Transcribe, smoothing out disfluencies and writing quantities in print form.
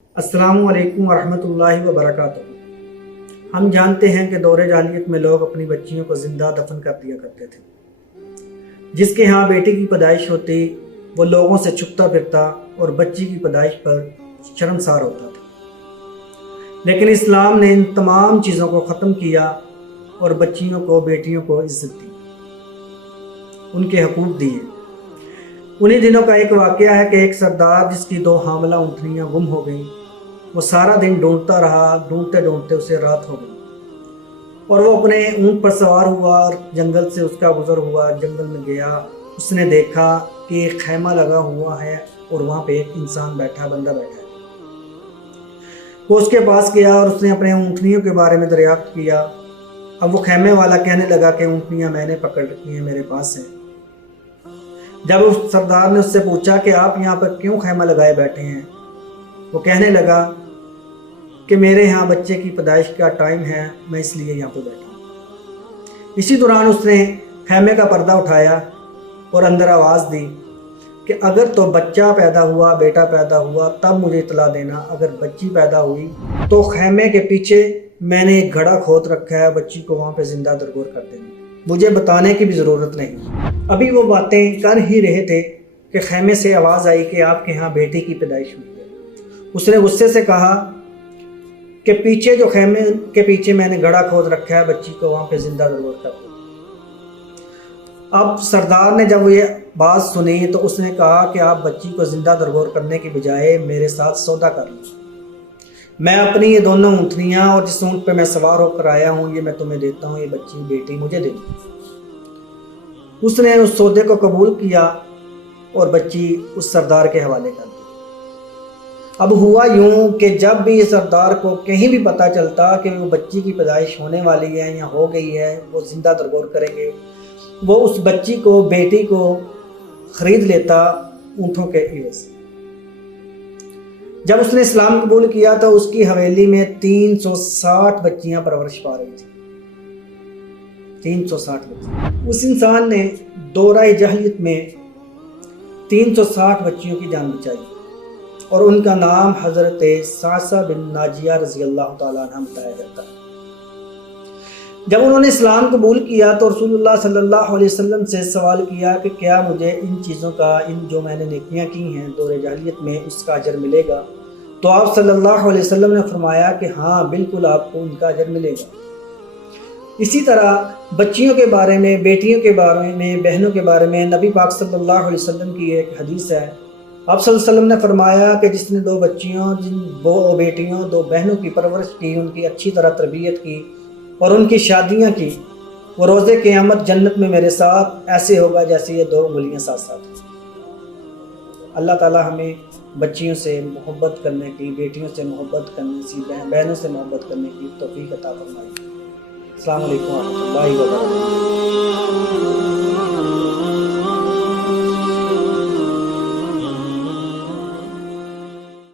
السلام علیکم ورحمۃ اللہ وبرکاتہ۔ ہم جانتے ہیں کہ دور جاہلیت میں لوگ اپنی بچیوں کو زندہ دفن کر دیا کرتے تھے۔ جس کے ہاں بیٹی کی پیدائش ہوتی وہ لوگوں سے چھپتا پھرتا اور بچی کی پیدائش پر شرمسار ہوتا تھا، لیکن اسلام نے ان تمام چیزوں کو ختم کیا اور بچیوں کو، بیٹیوں کو عزت دی، ان کے حقوق دیے۔ انہی دنوں کا ایک واقعہ ہے کہ ایک سردار جس کی 2 حاملہ اونٹنیاں گم ہو گئیں، وہ سارا دن ڈھونڈتا رہا، ڈھونڈتے ڈھونڈتے اسے رات ہو گئی اور وہ اپنے اونٹ پر سوار ہوا اور جنگل سے اس کا گزر ہوا۔ جنگل میں گیا، اس نے دیکھا کہ ایک خیمہ لگا ہوا ہے اور وہاں پہ ایک انسان بیٹھا، بندہ بیٹھا ہے۔ وہ اس کے پاس گیا اور اس نے اپنے اونٹنیوں کے بارے میں دریافت کیا۔ اب وہ خیمے والا کہنے لگا کہ اونٹنیاں میں نے پکڑ رکھی ہیں، میرے پاس ہیں۔ جب اس سردار نے اس سے پوچھا کہ آپ یہاں پر کیوں خیمہ لگائے بیٹھے ہیں، وہ کہنے لگا کہ میرے یہاں بچے کی پیدائش کا ٹائم ہے، میں اس لیے یہاں پہ بیٹھا ہوں۔ اسی دوران اس نے خیمے کا پردہ اٹھایا اور اندر آواز دی کہ اگر تو بچہ پیدا ہوا، بیٹا پیدا ہوا تب مجھے اطلاع دینا، اگر بچی پیدا ہوئی تو خیمے کے پیچھے میں نے ایک گڑھا کھود رکھا ہے، بچی کو وہاں پہ زندہ درگور کر دینا، مجھے بتانے کی بھی ضرورت نہیں۔ ابھی وہ باتیں کر ہی رہے تھے کہ خیمے سے آواز آئی کہ آپ کے ہاں بیٹی کی پیدائش ہوئی ہے۔ اس نے غصے سے کہا کہ پیچھے جو خیمے کے پیچھے میں نے گڑھا کھود رکھا ہے، بچی کو وہاں پہ زندہ درگور کر دو۔ اب سردار نے جب یہ بات سنی تو اس نے کہا کہ آپ بچی کو زندہ درگور کرنے کی بجائے میرے ساتھ سودا کر لیں، میں اپنی یہ دونوں اونٹنیاں اور جس اونٹ پہ میں سوار ہو کر آیا ہوں یہ میں تمہیں دیتا ہوں، یہ بچی بیٹی مجھے دے دو۔ اس نے اس سودے کو قبول کیا اور بچی اس سردار کے حوالے کر دی۔ اب ہوا یوں کہ جب بھی سردار کو کہیں بھی پتہ چلتا کہ وہ بچی کی پیدائش ہونے والی ہے یا ہو گئی ہے، وہ زندہ درگور کریں گے، وہ اس بچی کو، بیٹی کو خرید لیتا اونٹوں کے عوض۔ جب اس نے اسلام قبول کیا تو اس کی حویلی میں 360 بچیاں پرورش پا رہی تھیں، 360 بچیاں۔ اس انسان نے دورہ جاہلیت میں 360 بچیوں کی جان بچائی اور ان کا نام حضرت صعصع بن ناجیہ رضی اللہ تعالیٰ عنہ بتایا جاتا ہے۔ جب انہوں نے اسلام قبول کیا تو رسول اللہ صلی اللہ علیہ وسلم سے سوال کیا کہ کیا مجھے ان چیزوں کا، ان جو میں نے نیکیاں کی ہیں دور جاہلیت میں، اس کا اجر ملے گا؟ تو آپ صلی اللہ علیہ وسلم نے فرمایا کہ ہاں بالکل آپ کو ان کا اجر ملے گا۔ اسی طرح بچیوں کے بارے میں، بیٹیوں کے بارے میں، بہنوں کے بارے میں نبی پاک صلی اللہ علیہ وسلم کی ایک حدیث ہے۔ آپ صلی اللہ علیہ وسلم نے فرمایا کہ جس نے 2 بچیوں، 2 بیٹیوں، 2 بہنوں کی پرورش کی، ان کی اچھی طرح تربیت کی اور ان کی شادیاں کی، وہ روز قیامت جنت میں میرے ساتھ ایسے ہوگا جیسے یہ 2 انگلیاں ساتھ ساتھ ہیں۔ اللہ تعالیٰ ہمیں بچیوں سے محبت کرنے کی، بیٹیوں سے محبت کرنے کی، بہنوں سے محبت کرنے کی توفیق عطا فرمائے۔ السلام علیکم ورحمۃ اللہ وبرکاتہ۔